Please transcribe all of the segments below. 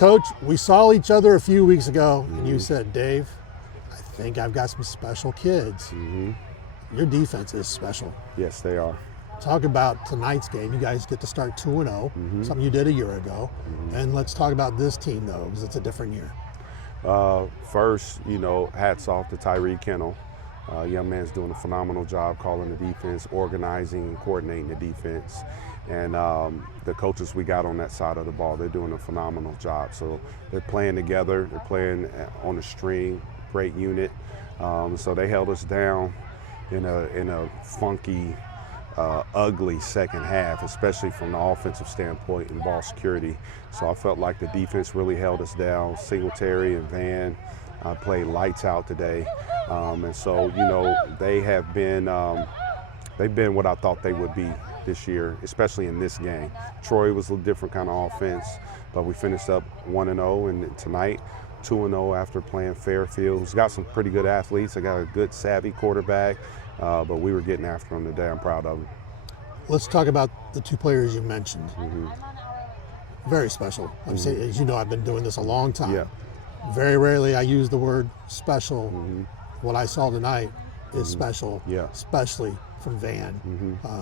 Coach, we saw each other a few weeks ago, and you said, Dave, I think I've got some special kids. Your defense is special. Yes, they are. Talk about tonight's game. You guys get to start 2-0, something you did a year ago. And let's talk about this team, though, because it's a different year. First, hats off to Tyree Kennel. Young man's doing a phenomenal job calling the defense, organizing and coordinating the defense. And the coaches we got on that side of the ball, they're doing a phenomenal job. So they're playing together, they're playing on a string, great unit. So they held us down in a funky, ugly second half, especially from the offensive standpoint and ball security. So I felt like the defense really held us down. Singletary and Van played lights out today. And so, they have been, they've been what I thought they would be this year, especially in this game. Troy was a different kind of offense, but we finished up 1-0, and tonight 2-0 after playing Fairfield, who's got some pretty good athletes. They got a good, savvy quarterback, but we were getting after them today. I'm proud of them. Let's talk about the two players you mentioned. Very special. I'm saying, as you know, I've been doing this a long time. Yeah. Very rarely I use the word special. What I saw tonight is special, especially from Van,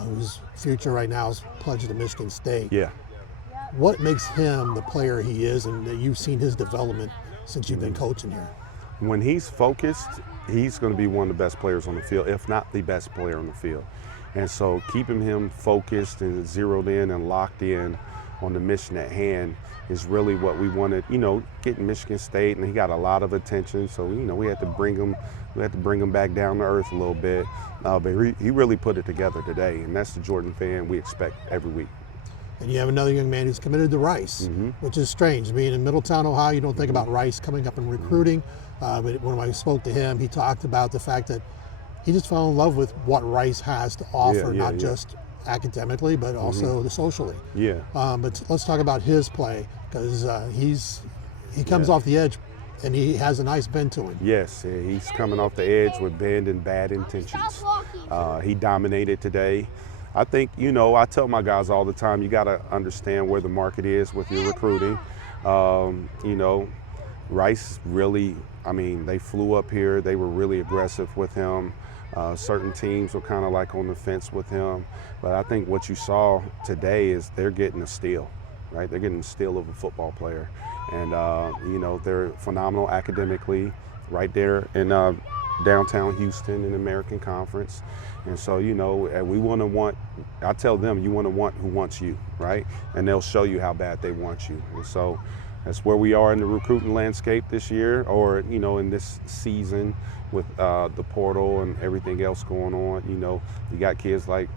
whose future right now is pledged to Michigan State. Yeah. What makes him the player he is, and that you've seen his development since you've been coaching here? When he's focused, he's going to be one of the best players on the field, if not the best player on the field. And so keeping him focused and zeroed in and locked in on the mission at hand is really what we wanted, getting Michigan State, and he got a lot of attention. So, we had to bring him back down to earth a little bit. But he really put it together today, and that's the Jordan Fan we expect every week. And you have another young man who's committed to Rice, which is strange. Being in Middletown, Ohio, you don't think about Rice coming up in recruiting. But when I spoke to him, he talked about the fact that he just fell in love with what Rice has to offer, not just academically, but also socially. But let's talk about his play, because he comes off the edge, and he has a nice bend to him. Yes, he's coming off the edge with bend and bad intentions. He dominated today. I think, I tell my guys all the time, you got to understand where the market is with your recruiting. Rice really, they flew up here. They were really aggressive with him. Certain teams were kind of like on the fence with him. But I think what you saw today is they're getting a steal, right? They're getting a steal of a football player. And, they're phenomenal academically right there in downtown Houston in the American Conference. And so, I tell them, you want to want who wants you, right? And they'll show you how bad they want you. And so that's where we are in the recruiting landscape this year, or, in this season with the portal and everything else going on. You got kids like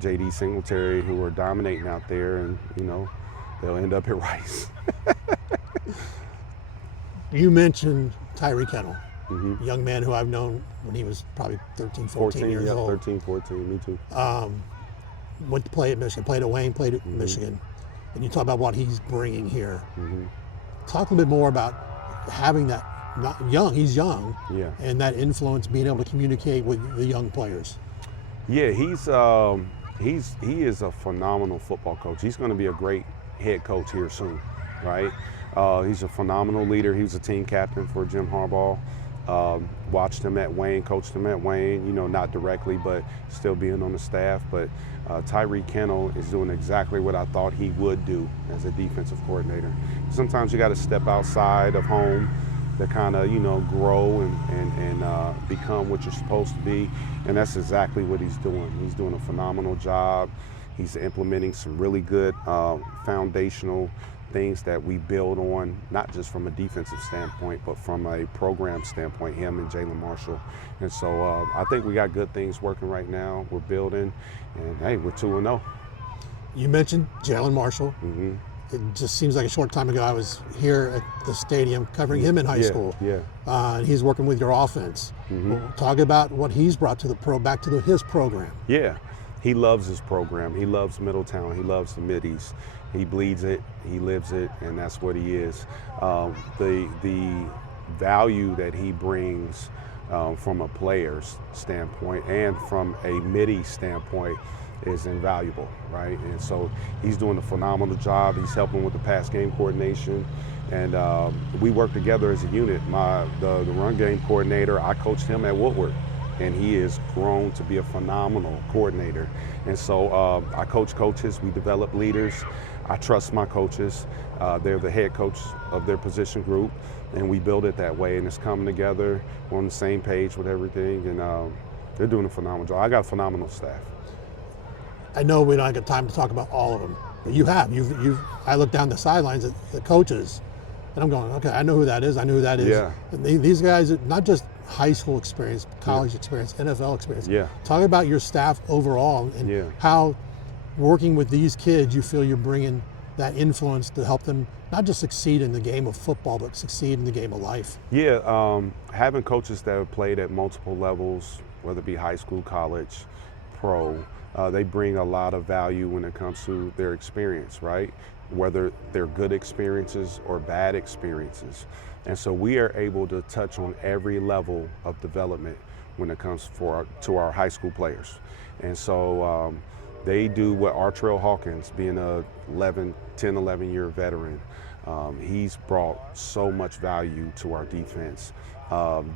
J.D. Singletary who are dominating out there, and, they'll end up at Rice. You mentioned Tyree Kennel, a young man who I've known when he was probably 13, 14 years old. 13, 14, me too. Went to play at Michigan, played at Wayne, played at Michigan. And you talk about what he's bringing here. Talk a little bit more about having that, he's young, and that influence, being able to communicate with the young players. Yeah, he is a phenomenal football coach. He's going to be a great head coach here soon, right? He's a phenomenal leader. He was a team captain for Jim Harbaugh. Watched him at Wayne, coached him at Wayne, not directly, but still being on the staff. But Tyree Kennel is doing exactly what I thought he would do as a defensive coordinator. Sometimes you got to step outside of home to kind of, grow and become what you're supposed to be. And that's exactly what he's doing. He's doing a phenomenal job. He's implementing some really good foundational things that we build on, not just from a defensive standpoint, but from a program standpoint, him and Jalen Marshall. And so I think we got good things working right now. We're building, and hey, we're 2-0. You mentioned Jalen Marshall. It just seems like a short time ago I was here at the stadium covering him in high school. And he's working with your offense. Well, talk about what he's brought to his program. Yeah, he loves his program. He loves Middletown. He loves the Middies. He bleeds it, he lives it, and that's what he is. The value that he brings from a player's standpoint and from a Middie standpoint is invaluable, right? And so he's doing a phenomenal job. He's helping with the pass game coordination, and we work together as a unit. The run game coordinator, I coached him at Woodward, and he is grown to be a phenomenal coordinator. And so I coach coaches, we develop leaders. I trust my coaches. They're the head coach of their position group, and we build it that way, and it's coming together. We're on the same page with everything, and they're doing a phenomenal job. I got a phenomenal staff. I know we don't have time to talk about all of them, but you have. I look down the sidelines at the coaches, and I'm going, okay, I know who that is. I know who that is. Yeah. And these guys, not just high school experience, college experience, NFL experience. Yeah. Talk about your staff overall and how working with these kids, you feel you're bringing that influence to help them not just succeed in the game of football, but succeed in the game of life. Yeah, having coaches that have played at multiple levels, whether it be high school, college, pro, they bring a lot of value when it comes to their experience, right? Whether they're good experiences or bad experiences. And so we are able to touch on every level of development when it comes to our high school players. And so they do what Artrell Hawkins, being a 10, 11-year veteran, he's brought so much value to our defense.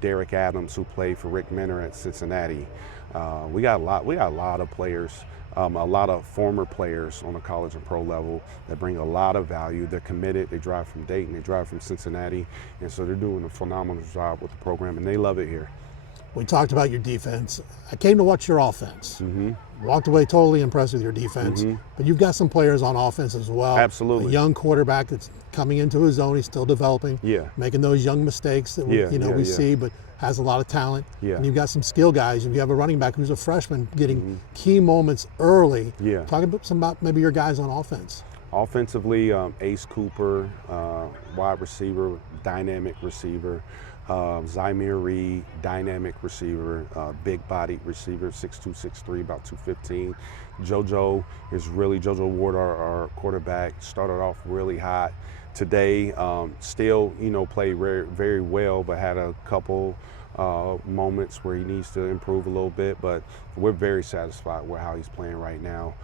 Derek Adams, who played for Rick Minner at Cincinnati. We got a lot of players, a lot of former players on the college and pro level that bring a lot of value. They're committed. They drive from Dayton. They drive from Cincinnati. And so they're doing a phenomenal job with the program, and they love it here. We talked about your defense. I came to watch your offense. Walked away totally impressed with your defense. But you've got some players on offense as well. Absolutely. A young quarterback that's coming into his own. He's still developing. Making those young mistakes that we see, but has a lot of talent. And you've got some skill guys. You have a running back who's a freshman getting key moments early. Talk about maybe your guys on offense. Offensively, Ace Cooper, wide receiver, dynamic receiver. Zymir Reed, dynamic receiver, big-bodied receiver, 6'2", 6'3", about 215. JoJo Ward, our quarterback, started off really hot. Today, still, played very, very well, but had a couple moments where he needs to improve a little bit. But we're very satisfied with how he's playing right now.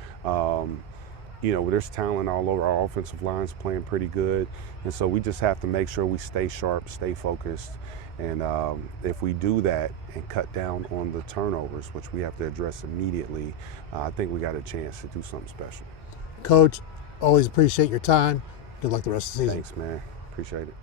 There's talent all over. Our offensive line's playing pretty good. And so we just have to make sure we stay sharp, stay focused. And if we do that and cut down on the turnovers, which we have to address immediately, I think we got a chance to do something special. Coach, always appreciate your time. Good luck the rest of the season. Thanks, man. Appreciate it.